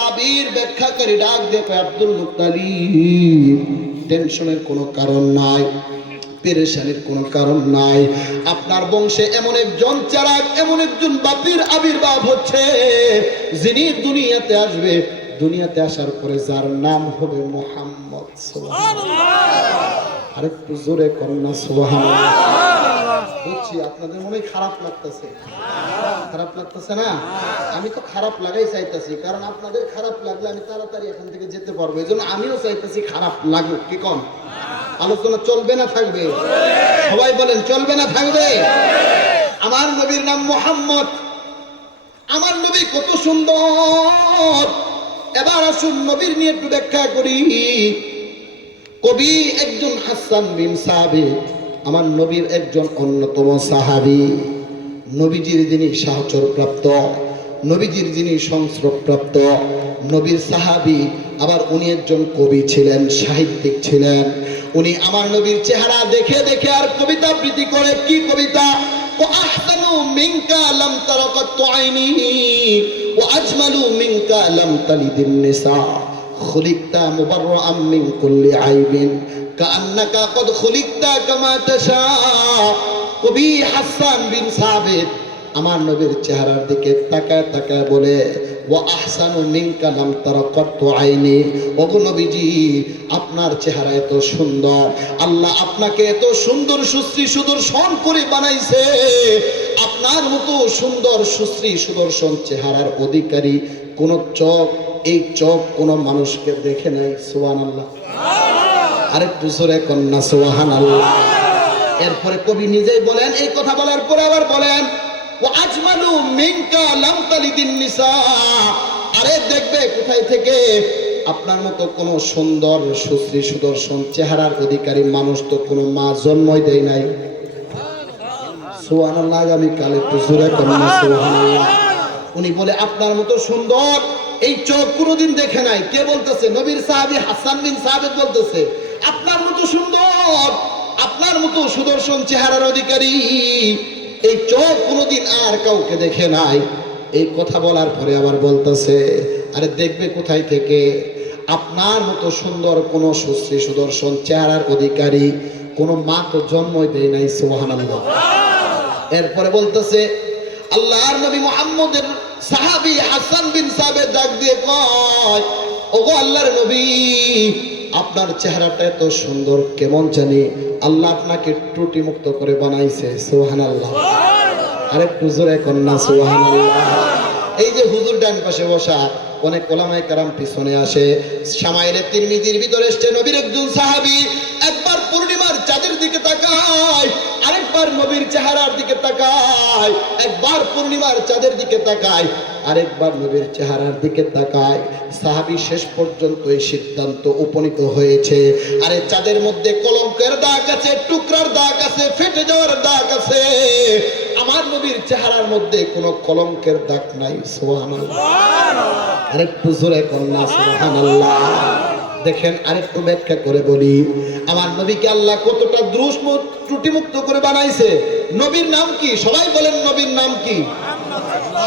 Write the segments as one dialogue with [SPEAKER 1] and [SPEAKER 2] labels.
[SPEAKER 1] তাবির ব্যাখ্যাকারী ডাক দেখো আব্দুল মুক্তালিব টেনশনের কোনো কারণ নাই, পেরেশানির কোনো কারণ নাই, আপনার বংশে এমন একজন চারাক, এমন একজন বাপির আবির্ভাব হচ্ছে, যিনি দুনিয়াতে আসবে, দুনিয়াতে আসার পরে যার নাম হবে মোহাম্মদ আরেকটু জোরে কন্যা সুবাহান বুঝছি, আপনাদের মনে খারাপ লাগতেছে। খারাপ লাগতেছে না? আমি তো খারাপ লাগাই চাইতেছি, কারণ আপনাদের খারাপ লাগলে আমি তাড়াতাড়ি এখান থেকে যেতে পারব। এই জন্য আমিও চাইতেছি খারাপ লাগুক, কি কম আলোচনা চলবে না থাকবে? সবাই বলেন, চলবে না থাকবে? আমার নবীর নাম মোহাম্মদ। আমার নবী কত সুন্দর। এবার আসুন নবীর নিয়ে একটু ব্যাখ্যা করি। কবি একজন হাসান বিন সাহাবি আমার নবীর একজন অন্যতম সাহাবি। নবীজির যিনি সাহচর প্রাপ্ত নবীজির যিনি সংস্রব প্রাপ্ত নবীর সাহাবি আবার উনি একজন কবি ছিলেন, সাহিত্যিক ছিলেন। উনি আমার নবীর চেহারা দেখে দেখে আর কবিতা আবৃত্তি করে, কি কবিতা? তারা কত্তু আইনি ও আজমালু মিনকা লাম খুলিকতা মুবার আমিন আইবিন কান্নাকা কদ খুলিকতা কবি হাসান বিন সাবিত আমার নবীর চেহারার দিকে তাকায় তাকায় বলে ও নাম তারা আইনি। ওগো নবীজি, আপনার চেহারা এত সুন্দর। আল্লাহ আপনাকে এত সুন্দর সুশ্রী সুদর্শন করে বানাইছে। আপনার মতো সুন্দর সুশ্রী সুদর্শন চেহারার অধিকারী কোনো চোখ এই চোখ কোন মানুষকে দেখে নাই সোহান আল্লাহ আরেকটু জোরে কন্যা সোহান আল্লাহ এরপরে কবি নিজেই বলেন, এই কথা বলার পরে আবার বলেন ও তালিদিন নিসা। আরে দেখবে, কোথায় থেকে? আপনার মতো কোন সুন্দর, সুশ্রী সুদর্শন চেহারার অধিকারী মানুষ তো কোনো মা জন্মই দেয় নাই। সোহান আল্লাহ আমি কালে একটু কন্যা সোহান আল্লাহ উনি বলে, আপনার মতো সুন্দর এই চোখ কোনোদিন দেখে নাই। কে বলতেছে? নবীর সাহাবি হাসান বিন সাহাবেদ বলতেছে, আপনার মতো সুন্দর, আপনার মতো সুদর্শন চেহারার অধিকারী, এই চোখ কোনোদিন আর কাউকে দেখে নাই। এই কথা বলার পরে আবার বলতেছে, আরে দেখবে কোথায় থেকে? আপনার মতো সুন্দর কোন সুশ্রী সুদর্শন চেহারার অধিকারী কোন মা তো জন্মই দেয় নাই, সুবহানাল্লাহ। এরপরে বলতেছে, আল্লাহর নবী মুহাম্মদের সাহাবী হাসান বিন সাবেদ ডাক দিয়ে কয় ওগো আল্লাহর নবী আপনার চেহারাটা এত সুন্দর কেমন জানি? আল্লাহ আপনাকে ত্রুটি মুক্ত করে বানাইছে সুবহানাল্লাহ। আরেকটু জোরে কন্যা সুবহানাল্লাহ। এই যে হুজুর ডান পাশে বসা অনেক ওলামায়ে কারাম পিছনে আসে। সামাইলে তিরমিজির ভিতরে এসছে নবীর একজন সাহাবী। একবার পূর্ণিমার চাঁদের দিকে তাকায় আরেকবার নবীর চেহারার দিকে তাকায় একবার পূর্ণিমার চাঁদের দিকে তাকায় আরেকবার নবীর চেহারার দিকে তাকায়। সাহাবী শেষ পর্যন্ত এই সিদ্ধান্ত উপনীত হয়েছে। আরে চাঁদের মধ্যে কলঙ্কের দাগ আছে টুকরার দাগ আছে ফেটে যাওয়ার দাগ আছে। আমার নবীর চেহারার মধ্যে কোনো কলঙ্কের দাগ নাই সুবহানাল্লাহ। আরেকটু জোরে কন্যা সুবহানাল্লাহ। দেখেন আরেকটু ব্যাখ্যা করে বলি। আমার নবীকে আল্লাহ কতটা দ্রুস ত্রুটিমুক্ত করে বানাইছে। নবীর নাম কি? সবাই বলেন নবীর নাম কি?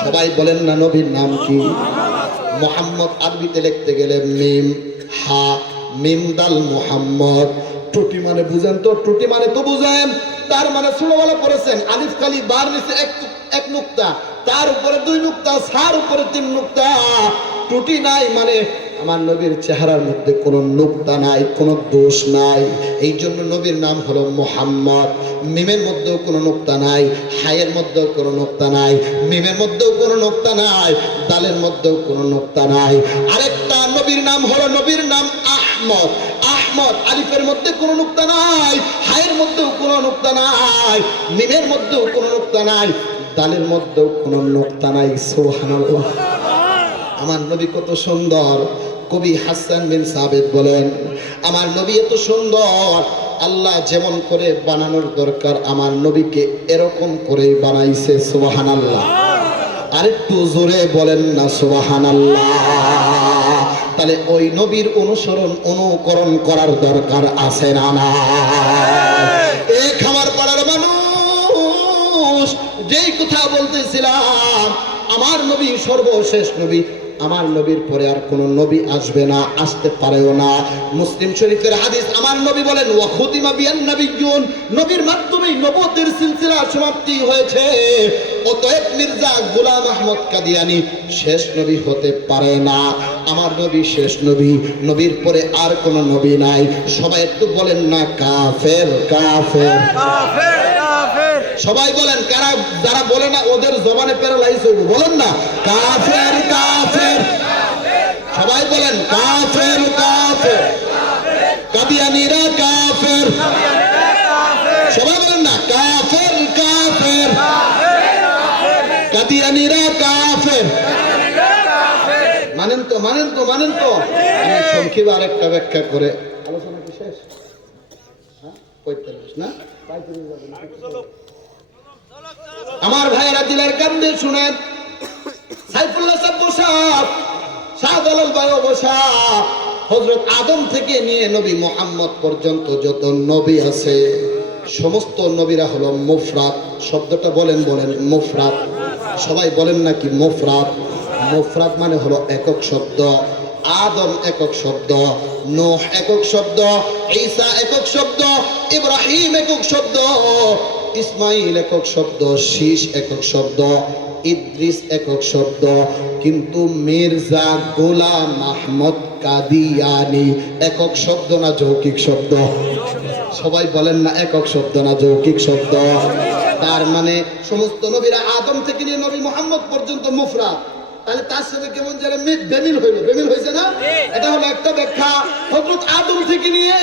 [SPEAKER 1] সবাই বলেন না নবীর নাম কি? মোহাম্মদ আরবিতে লিখতে গেলে মিম, হা, মিম দাল মোহাম্মদ। টুটি মানে বুঝেন তো টুটি মানে তো বুঝেন। তার মানে ছোটবেলা পড়েছেন, আলিফ কালি বার নিচে এক এক নুক্তা। তার উপরে দুই নুক্তা, সার উপরে তিন নুক্তা। ত্রুটি নাই মানে আমার নবীর চেহারার মধ্যে কোনো নুক্তা নাই, কোনো দোষ নাই। এই জন্য নবীর নাম হলো মোহাম্মদ। মিমের মধ্যেও কোনো নুক্তা নাই হায়ের মধ্যেও কোনো নুক্তা নাই, মিমের মধ্যেও কোনো নুক্তা নাই, দালের মধ্যেও কোনো নুক্তা নাই। আরেকটা নবীর নাম হলো নবীর নাম আহমদ। আহমদ আলিফের মধ্যে কোনো নুক্তা নাই হায়ের মধ্যেও কোনো নুক্তা নাই, মিমের মধ্যেও কোনো নুক্তা নাই, দালের মধ্যেও কোনো নুক্তা নাই। সুবহানাল্লাহ। আমার নবী কত সুন্দর। কবি হাসান বিন সাবেদ বলেন, আমার নবী এত সুন্দর, আল্লাহ যেমন করে বানানোর দরকার, আমার নবীকে এরকম করে বানাইছে সুবাহান আল্লাহ আরেকটু জোরে বলেন না সুবাহান আল্লাহ তাহলে ওই নবীর অনুসরণ, অনুকরণ করার দরকার আছে না না? এই খামার পাড়ার মানুষ, যেই কথা বলতেছিলাম, আমার নবী সর্বশেষ নবী আমার নবীর পরে আর কোনো নবী আসবে না, আসতে পারেও না। মুসলিম শরীফের হাদিস আমার নবী বলেন ওয়াখুতিমা বিয়ান নবিয়্যুন। নবীর মাধ্যমেই নবুয়তের সিলসিলা সমাপ্তি হয়েছে। অতএব মির্জা গোলাম আহমদ কাদিয়ানি শেষ নবী হতে পারে না। আমার নবী শেষ নবী, নবীর পরে আর কোনো নবী নাই। সবাই একটু বলেন না কাফের। কাফের
[SPEAKER 2] কাফের।
[SPEAKER 1] সবাই বলেন, কারা, যারা বলে না, ওদের জবানে প্যারালাইজ হইব। বলেন না, কাফের কাফের। সবাই বলেন, কাফের কাফের। কাদিয়ানিরা কাফের। সবাই বলেন না, কাফের কাফের। কাদিয়ানিরা কাফের। মানেন তো মানেন তো মানেন তো। আমি সংক্ষেপে আরেকটা ব্যাখ্যা করে আলোচনা কি শেষ? হ্যাঁ পঁয়তাল্লিশ, না? পঁয়তাল্লিশ? আমার ভাইয়েরা দিলের কান্দে শুনেন। সাহেব বসা ভাইও বসা হজরত আদম থেকে নিয়ে নবী মোহাম্মদ পর্যন্ত যত নবী আছে, সমস্ত নবীরা হলো মুফরাত শব্দটা বলেন বলেন মুফরাত সবাই বলেন নাকি মুফরাত মুফরাত মানে হলো একক শব্দ, আদম একক শব্দ, নোহ একক শব্দ, ঈসা একক শব্দ, ইব্রাহিম একক শব্দ ইসমাইল একক শব্দ শীষ একক শব্দ ইদ্রিস একক শব্দ কিন্তু মির্জা গোলাম আহমদ কাদিয়ানি একক শব্দ না যৌকিক শব্দ? সবাই বলেন না একক শব্দ না যৌকিক শব্দ। তার মানে সমস্ত নবীরা আদম থেকে নিয়ে নবী মোহাম্মদ পর্যন্ত মুফরাত তাহলে তার সাথে কেমন যেন বেমিল হইল। বেমিল হয়েছে না? এটা হলো একটা ব্যাখ্যা। হজরত আদম থেকে নিয়ে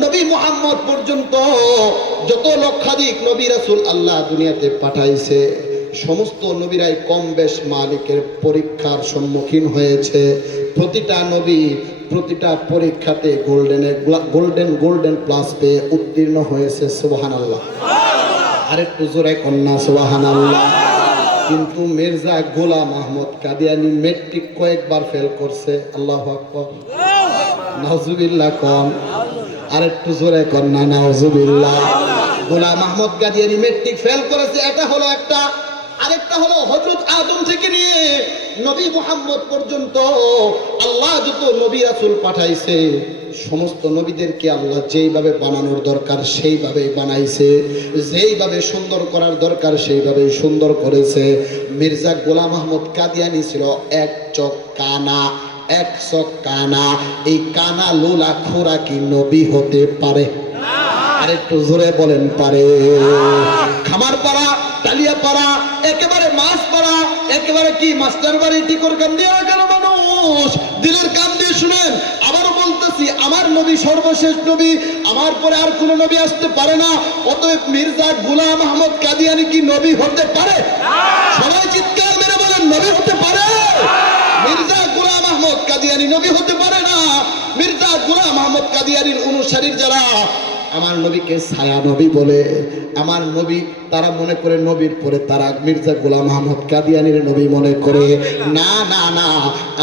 [SPEAKER 1] নবী মোহাম্মদ পর্যন্ত যত লক্ষাধিক নবী রাসুল আল্লাহ দুনিয়াতে পাঠাইছে, সমস্ত নবীরাই কম বেশ মালিকের পরীক্ষার সম্মুখীন হয়েছে। প্রতিটা নবী প্রতিটা পরীক্ষাতে গোল্ডেনের গোল্ডেন গোল্ডেন প্লাস পেয়ে উত্তীর্ণ হয়েছে সুবাহান আল্লাহ আরেকটু জোরে কন্যা সুবাহান আল্লাহ কিন্তু মির্জা গোলাম আহমদ কাদিয়ানি মেট্রিক কয়েকবার ফেল করছে, আল্লাহ আকবর। কম আরেকটু জোরে কন্যা নাউজুবিল্লাহ। গোলাম আহমদ কাদিয়ানি মেট্রিক ফেল করেছে, এটা হলো একটা। আরেকটা হলো হজরত আদম থেকে নিয়ে নবী মোহাম্মদ পর্যন্ত আল্লাহ যত নবী রাসূল পাঠাইছে, সমস্ত নবীদেরকে আল্লাহ যেইভাবে বানানোর দরকার সেইভাবে বানাইছে, যেইভাবে সুন্দর করার দরকার সেইভাবে সুন্দর করেছে। মির্জা গোলাম আহমদ কাদিয়ানি ছিল এক চক কানা। এক চক কানা। এই কানা, লোলা, খোরা কি নবী হতে পারে? আর একটু জোরে বলেন, পারে। খামার টালিয়া একেবারে মাছ একেবারে কি, মাস্টার বাড়ি, টিকর মানুষ। দিলের কান দিয়ে শুনেন, আবারও বলতেছি, আমার নবী সর্বশেষ নবী, আমার পরে আর কোনো নবী আসতে পারে না। অতএব মির্জা গুলাম আহমদ কাদিয়ানি কি নবী হতে পারে? সবাই চিৎকার মেরে বলেন, নবী হতে পারে মির্জা গুলাম আহমদ কাদিয়ানি নবী হতে পারে না। মির্জা গুলাম আহমদ কাদিয়ানির অনুসারীর যারা, আমার নবীকে ছায়া নবী বলে, আমার নবী তারা মনে করে নবীর পরে তারা মির্জা গোলাম আহমদ কাদিয়ানির নবী মনে করে। না না না,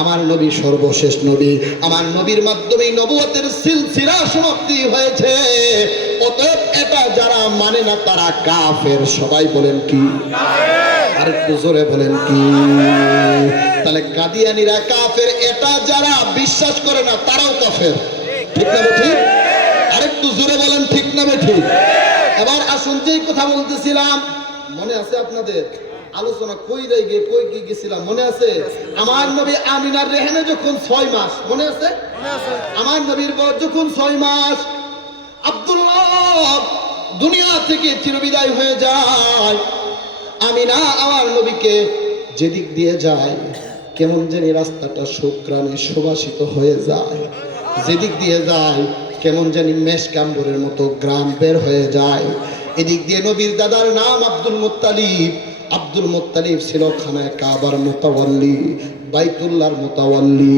[SPEAKER 1] আমার নবী সর্বশেষ নবী। আমার নবীর মাধ্যমে নবুয়তের সিলসিলা সমাপ্তি হয়েছে। অতএব এটা যারা মানে না, তারা কাফের। সবাই বলেন কি? আর একটু জোরে বলেন কি? তাহলে কাদিয়ানিরা কাফের, এটা যারা বিশ্বাস করে না, তারাও কাফের। ঠিক না ঠিক আরেকটু জোরে বলেন, ঠিক না ঠিক এবার আসুন, যেই কথা বলতেছিলাম, মনে আছে আপনাদের? আলোচনা কই যাই গিয়ে, কই কি গেছিলাম? মনে আছে? আমার নবী আমিনার রেহেনে যখন ছয় মাস, মনে আছে? আমার নবীর বয়স যখন ছয় মাস, আব্দুল্লাহ দুনিয়া থেকে চিরবিদায় হয়ে যায়। আমি না আমার নবীকে যেদিক দিয়ে যায়, কেমন জানি রাস্তাটা শুক্রানে সুবাসিত হয়ে যায়। যেদিক দিয়ে যায়, কেমন জানি মেষ কাম্বরের মতো গ্রাম বের হয়ে যায়। এদিক দিয়ে নবীর দাদার নাম আব্দুল মুত্তালিব। আব্দুল মুত্তালিব ছিল খানায় কাবার মোতাওয়াল্লি, বাইতুল্লাহর মোতাওয়াল্লি।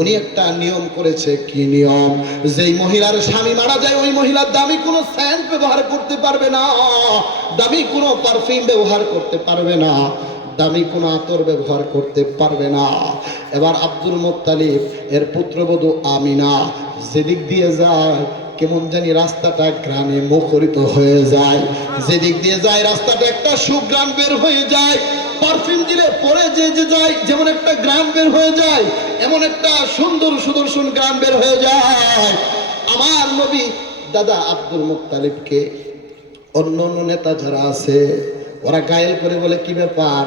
[SPEAKER 1] উনি একটা নিয়ম করেছে, কি নিয়ম? যেই মহিলার স্বামী মারা যায়, ওই মহিলার দামি কোনো স্যান্ড ব্যবহার করতে পারবে না, দামি কোনো পারফিউম ব্যবহার করতে পারবে না, দামি কোনো আতর ব্যবহার করতে পারবে না। এবার আব্দুল মোত্তালিব, এর পুত্রবধূ আমিনা, যেদিক দিয়ে যায় কেমন জানি রাস্তাটা গ্রামে মুখরিত হয়ে যায়। যেদিক দিয়ে যায় রাস্তাটা একটা সুগ্রাম বের হয়ে যায়। পারফিউম দিলে পরে যে যে যায়, যেমন একটা গ্রাম বের হয়ে যায়, এমন একটা সুন্দর সুদর্শন গ্রাম বের হয়ে যায়। আমার নবী দাদা আব্দুল মুক্তালিবকে অন্য অন্য নেতা যারা আছে, ওরা গায়েল করে বলে, কি ব্যাপার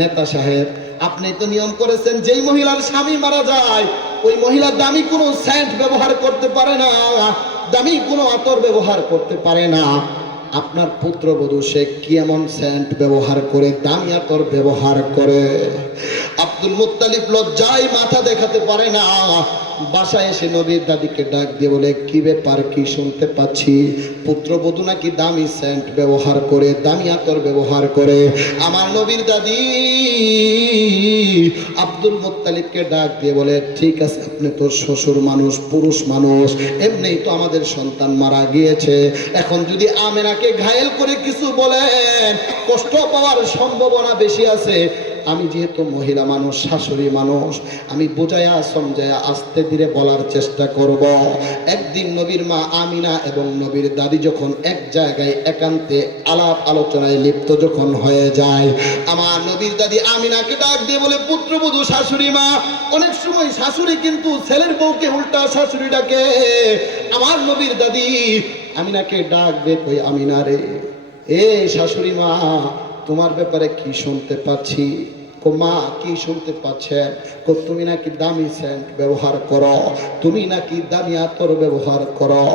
[SPEAKER 1] নেতা সাহেব, আপনি তো নিয়ম করেছেন যেই মহিলার স্বামী মারা যায়, ওই মহিলা দামি কোনো স্যান্ট ব্যবহার করতে পারে না। দামি কোনো আতর ব্যবহার করতে পারে না। আপনার পুত্রবধূ, সে কি এমন স্যান্ট ব্যবহার করে, দামি আতর ব্যবহার করে? আব্দুল মুতালিব লজ্জায় মাথা দেখাতে পারে না। বাসায় এসে নবীর দাদিকে ডাক দিয়ে বলে, কি ব্যাপার? কি শুনতে পাচ্ছি? পুত্রবধূ নাকি দামি সেন্ট ব্যবহার করে, দামি আতর ব্যবহার করে? আমার নবীর দাদি আব্দুল মুত্তালিবকে ডাক দিয়ে বলে, ঠিক আছে, আপনি তো শ্বশুর মানুষ, পুরুষ মানুষ, এমনিই তো আমাদের সন্তান মারা গিয়েছে। এখন যদি আমেনাকে ঘায়েল করে কিছু বলেন, কষ্ট পাওয়ার সম্ভাবনা বেশি আছে। আমি যেহেতু মহিলা মানুষ, শাশুড়ি মানুষ, আমি বোঝায়া সমঝায়া আস্তে ধীরে বলার চেষ্টা করব। একদিন নবীর মা আমিনা এবং নবীর দাদি যখন এক জায়গায় একান্তে আলাপ আলোচনায় লিপ্ত যখন হয়ে যায়, আমার নবীর দাদি আমিনাকে ডাক দিয়ে বলে, পুত্রবধূ, শাশুড়ি মা, অনেক সময় শাশুড়ি কিন্তু ছেলের বউকে উল্টা শাশুড়ি ডাকে। আমার নবীর দাদি আমিনাকে ডাক কই আমিনা রে। এ শাশুড়ি মা তোমার ব্যাপারে কি শুনতে পাচ্ছি? কো মা, কি শুনতে পাচ্ছেন? কো তুমি নাকি দামি সেন্ট ব্যবহার করো? তুমি নাকি দামি আতর ব্যবহার করো?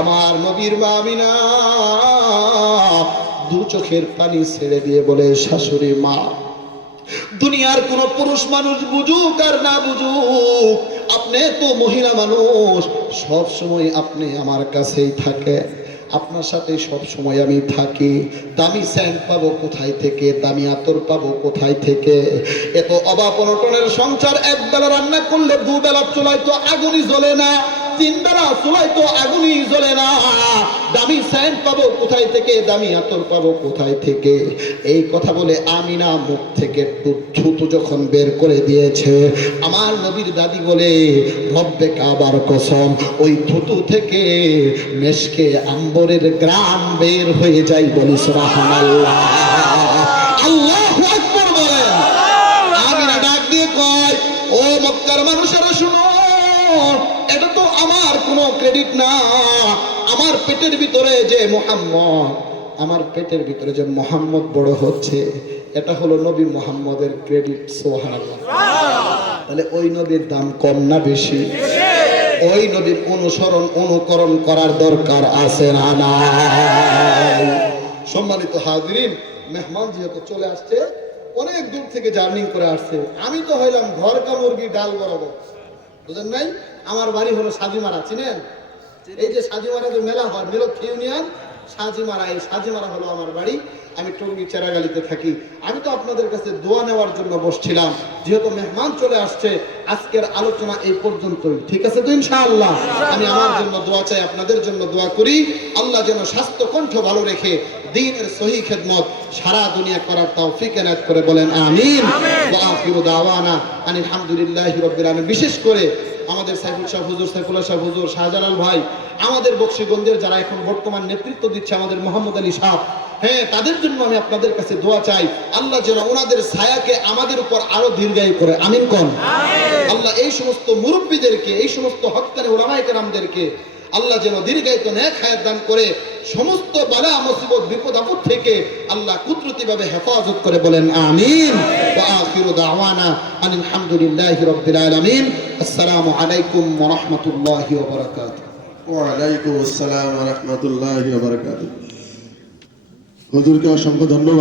[SPEAKER 1] আমার নবীর মা আমিনা দু চোখের পানি ছেড়ে দিয়ে বলে, শাশুড়ি মা, দুনিয়ার কোন পুরুষ মানুষ বুঝুক আর না বুঝুক, আপনি তো মহিলা মানুষ সব সময় আপনি আমার কাছেই থাকেন। আপনার সাথে সব সময় আমি থাকি। দামি স্যান্ড পাবো কোথায় থেকে? দামি আতর পাবো কোথায় থেকে? এত অভাব অনটনের সংসার এক বেলা রান্না করলে দুবেলা চলায় তো আগুনই জ্বলে না। তিন বেলা চুলায় তো আগুনই জ্বলে না। দামি স্যান্ড পাবো কোথায় থেকে, দামি আতর পাবো কোথায় থেকে? এই কথা বলে আমিনা মুখ থেকে থুতু যখন বের করে দিয়েছে। আমার নবীর দাদি বলে, রব্বে কাবার কসম, ওই থুতু থেকে মেশকে আম্বরের গ্রাম বের হয়ে যায় বলি সুবহানাল্লাহ। পেটের ভিতরে যে মোহাম্মদ, আমার পেটের ভিতরে যে মোহাম্মদ বড় হচ্ছে, এটা হলো নবী মোহাম্মদের ক্রেডিট সোহানাল্লাহ তাহলে ওই নবীর দাম কম না বেশি? ওই নবীর অনুসরণ, অনুকরণ করার দরকার আছে না সম্মানিত হাজরিন, মেহমান যেহেতু চলে আসছে, অনেক দূর থেকে জার্নিং করে আসছে। আমি তো হইলাম ঘর কা মুরগি ডাল বরাবর। বুঝেন নাই? আমার বাড়ি হলো সাজিমারা, চিনেন? এই যে সাজিমারা যে মেলা হয় মিলক্ষী ইউনিয়ন সাজিমারা এই সাজিমারা হলো আমার বাড়ি। আমি টঙ্গি চেরাগালিতে থাকি। আমি তো আপনাদের কাছে দোয়া নেওয়ার জন্য বসছিলাম। যেহেতু মেহমান চলে আসছে আজকের আলোচনা এই পর্যন্তই। ঠিক আছে তো ইনশাআল্লাহ? আমি আমার জন্য দোয়া চাই আপনাদের জন্য দোয়া করি। আল্লাহ যেন স্বাস্থ্য কণ্ঠ ভালো রেখে দিনের সহি খেদমত সারা দুনিয়া করার তৌফিক এনায়েত করে বলেন আমিন। ওয়া আখিরু দাওয়ানা আনিল রাব্বিল আলামিন। বিশেষ করে আমাদের সাইফুল শাহ হুজুর সাইফুল্লাহ শাহ হুজুর শাহজালাল ভাই আমাদের বক্সিগঞ্জের যারা এখন বর্তমান নেতৃত্ব দিচ্ছে আমাদের মোহাম্মদ আলী সাহ হ্যাঁ তাদের জন্য আমি আপনাদের কাছে দোয়া চাই আল্লাহ যেন ওনাদের ছায়াকে আমাদের উপর আরও দীর্ঘায়ু করে আমিন কন। আল্লাহ এই সমস্ত মুরব্বীদেরকে এই সমস্ত হকানে ওলামায়ে কেরামদেরকে আল্লাহ যেন দীর্ঘায়িত ন্যাক হায়াত দান করে সমস্ত বালা মুসিবত বিপদ আপদ থেকে আল্লাহ কুদরতিভাবে হেফাজত করে বলেন আমিন। ওয়া আখিরু দাওয়ানা আনিল হামদুলিল্লাহি রাব্বিল আলামিন। আসসালামু আলাইকুম ওয়া রাহমাতুল্লাহি ওয়া বারাকাতুহু
[SPEAKER 3] ওয়ালাইকুম আসসালাম রহমতুল্লাহ বারকাত হুজুরকে অসংখ্য ধন্যবাদ